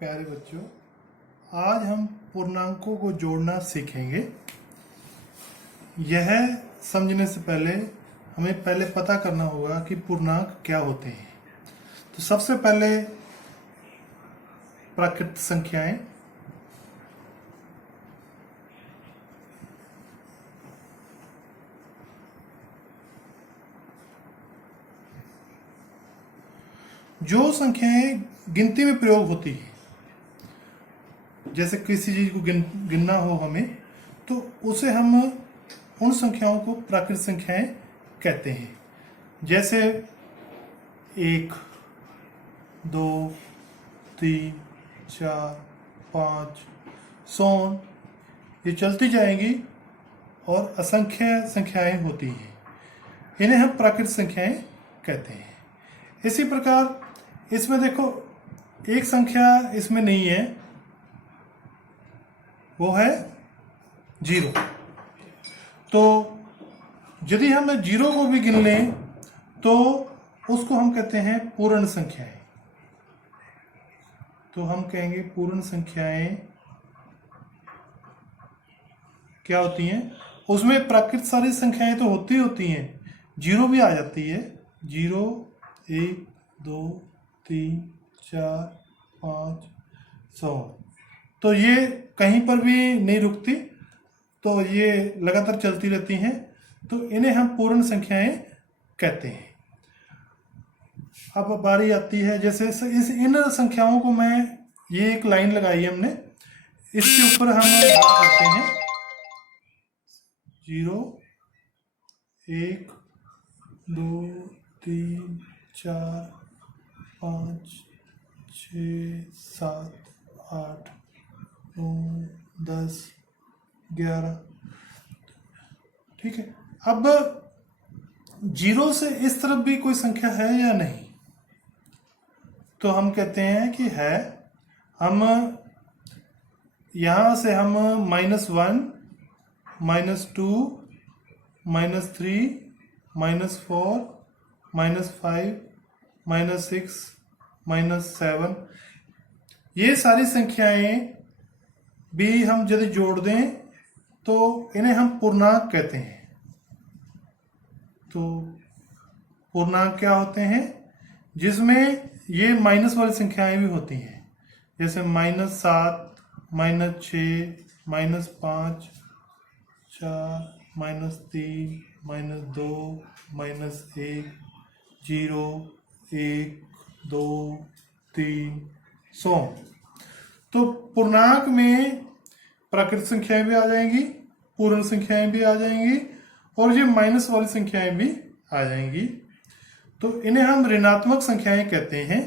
प्यारे बच्चों, आज हम पूर्णांकों को जोड़ना सीखेंगे। यह समझने से पहले हमें पता करना होगा कि पूर्णांक क्या होते हैं। तो सबसे पहले प्राकृत संख्याएं। जो संख्याएं गिनती में प्रयोग होती है, जैसे किसी चीज को गिनना हो हमें, तो उसे हम उन संख्याओं को प्राकृत संख्याएं कहते हैं। जैसे 1, 2, 3, 4, 5, सोन, ये चलती जाएंगी और असंख्य संख्याएं होती हैं। इन्हें हम प्राकृत संख्याएं कहते हैं। इसी प्रकार इसमें देखो, एक संख्या इसमें नहीं है, वो है 0। तो यदि हम 0 को भी गिन लें तो उसको हम कहते हैं पूर्ण संख्याएं। तो हम कहेंगे पूर्ण संख्याएं क्या होती हैं। उसमें प्राकृत सारी संख्याएं तो होती हैं, 0 भी आ जाती है। 0, 1, 2, 3, 4, 5, 100। तो ये कहीं पर भी नहीं रुकती, तो ये लगातार चलती रहती हैं। तो इन्हें हम पूर्ण संख्याएं कहते हैं। अब बारी आती है, जैसे इन संख्याओं को ये एक लाइन लगाई है हमने, इसके ऊपर हम बड़ा करते हैं 0, 1, 2, 3, 4, 5, 6, 7, 8, 9, 10, 11। ठीक है। अब 0 से इस तरफ भी कोई संख्या है या नहीं, तो हम कहते हैं कि है। हम यहां से हम -1, -2, -3, -4, -5, -6, -7, ये सारी संख्याएं भी हम यदि जोड़ दें तो इन्हें हम पूर्णांक कहते हैं। तो पूर्णांक क्या होते हैं, जिसमें ये माइनस वाली संख्याएं भी होती हैं, जैसे -7, -6, -5, 4, -3, -2, -1, 0, 1, 2, 3, 100। तो पूर्णांक में प्राकृत संख्याएं भी आ जाएंगी, पूर्ण संख्याएं भी आ जाएंगी, और ये माइनस वाली संख्याएं भी आ जाएंगी। तो इन्हें हम ऋणात्मक संख्याएं कहते हैं।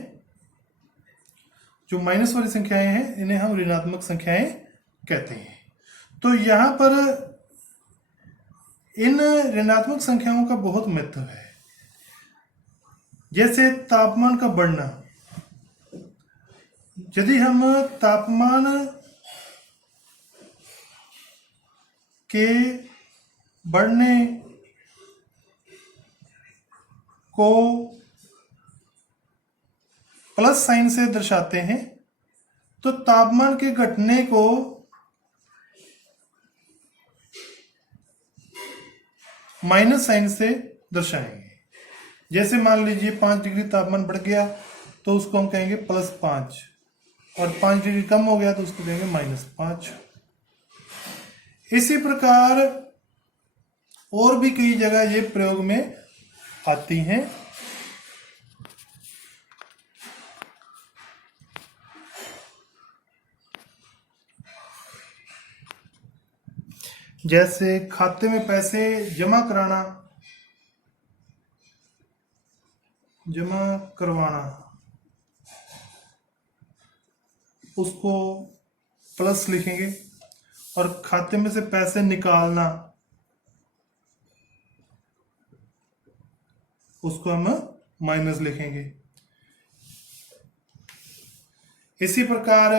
जो माइनस वाली संख्याएं हैं इन्हें हम ऋणात्मक संख्याएं कहते हैं। तो यहां पर इन ऋणात्मक संख्याओं का बहुत महत्व है। जैसे तापमान का बढ़ना, यदि हम तापमान के बढ़ने को प्लस साइन से दर्शाते हैं, तो तापमान के घटने को माइनस साइन से दर्शाएंगे। जैसे मान लीजिए 5 डिग्री तापमान बढ़ गया तो उसको हम कहेंगे +5, और 5 डिग्री कम हो गया तो उसको कहेंगे -5। इसी प्रकार और भी कई जगह ये प्रयोग में आती हैं। जैसे खाते में पैसे जमा करवाना, उसको प्लस लिखेंगे, और खाते में से पैसे निकालना, उसको हम माइनस लिखेंगे। इसी प्रकार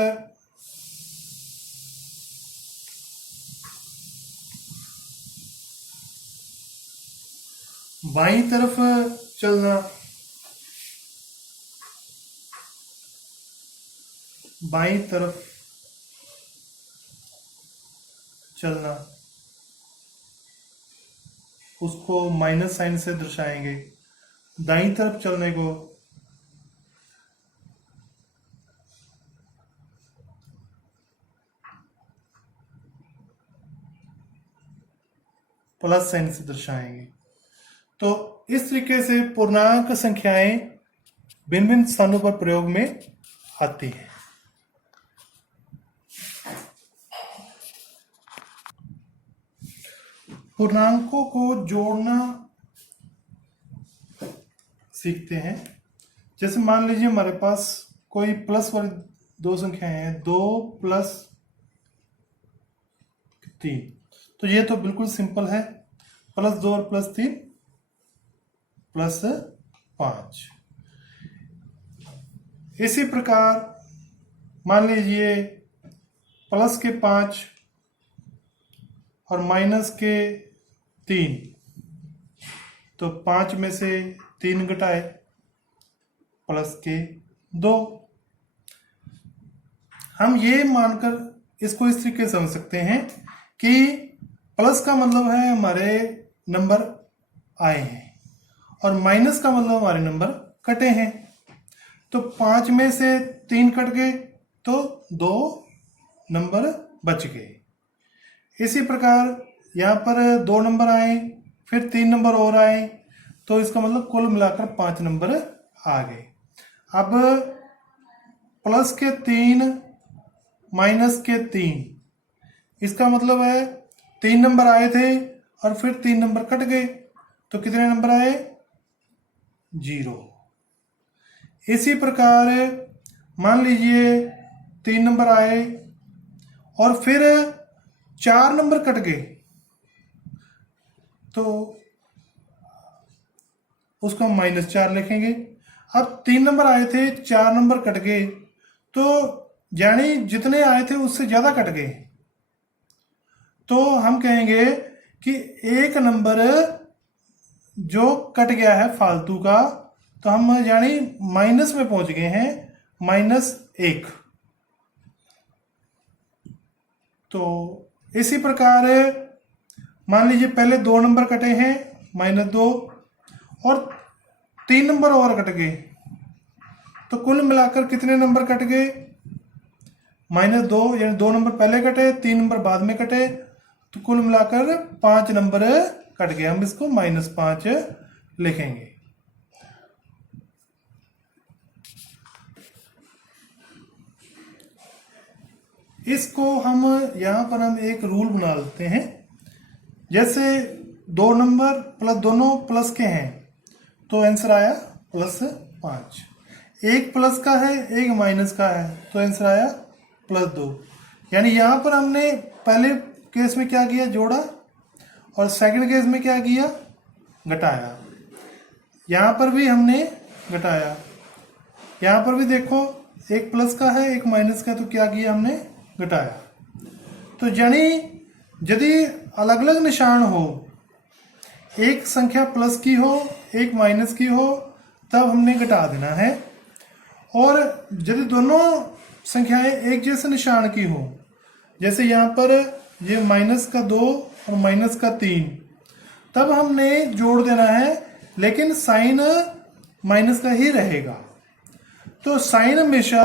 बाईं तरफ चलना, बाईं तरफ चलना, उसको माइनस साइन से दर्शाएंगे। दाईं तरफ चलने को प्लस साइन से दर्शाएंगे। तो इस तरीके से पूर्णांक संख्याएं भिन्न भिन्न स्थानों पर प्रयोग में आती हैं। पूर्णांकों को जोड़ना सीखते हैं। जैसे मान लीजिए हमारे पास कोई प्लस वाली दो संख्याएं हैं, 2 + 3, तो ये तो बिल्कुल सिंपल है, +2 और +3 +5। इसी प्रकार मान लीजिए प्लस के 5 और माइनस के 3, तो 5 में से 3 घटाए प्लस के 2। हम ये मानकर इसको इस तरीके से समझ सकते हैं कि प्लस का मतलब है हमारे नंबर आए हैं और माइनस का मतलब हमारे नंबर कटे हैं। तो 5 में से 3 कट गए तो 2 नंबर बच गए। इसी प्रकार यहाँ पर 2 नंबर आए, फिर 3 नंबर और आए, तो इसका मतलब कुल मिलाकर 5 नंबर आ गए। अब प्लस के 3 माइनस के 3, इसका मतलब है 3 नंबर आए थे और फिर 3 नंबर कट गए, तो कितने नंबर आए? 0। इसी प्रकार मान लीजिए 3 नंबर आए और फिर 4 नंबर कट गए, तो उसको हम -4 लिखेंगे। अब 3 नंबर आए थे, 4 नंबर कट गए, तो यानी जितने आए थे उससे ज्यादा कट गए, तो हम कहेंगे कि एक नंबर जो कट गया है फालतू का, तो हम यानी माइनस में पहुंच गए हैं, -1। तो इसी प्रकार मान लीजिए पहले 2 नंबर कटे हैं, -2, और 3 नंबर और कट गए, तो कुल मिलाकर कितने नंबर कट गए? -2, यानी 2 नंबर पहले कटे, 3 नंबर बाद में कटे, तो कुल मिलाकर 5 नंबर कट गए। हम इसको -5 लिखेंगे। इसको हम एक रूल बना लेते हैं। जैसे 2 नंबर प्लस दोनों प्लस के हैं, तो आंसर आया +5। एक प्लस का है, एक माइनस का है, तो आंसर आया +2। यानी यहां पर हमने पहले केस में क्या किया? जोड़ा, और सेकंड केस में क्या किया? घटाया। यहां पर भी हमने घटाया। यहां पर भी देखो, एक प्लस का है, एक माइनस का, तो क्या किया? हमने घटाया। तो यानी यदि अलग अलग निशान हो, एक संख्या प्लस की हो, एक माइनस की हो, तब हमने घटा देना है। और यदि दोनों संख्याएं एक जैसे निशान की हो, जैसे यहाँ पर ये -2 और -3, तब हमने जोड़ देना है, लेकिन साइन माइनस का ही रहेगा। तो साइन हमेशा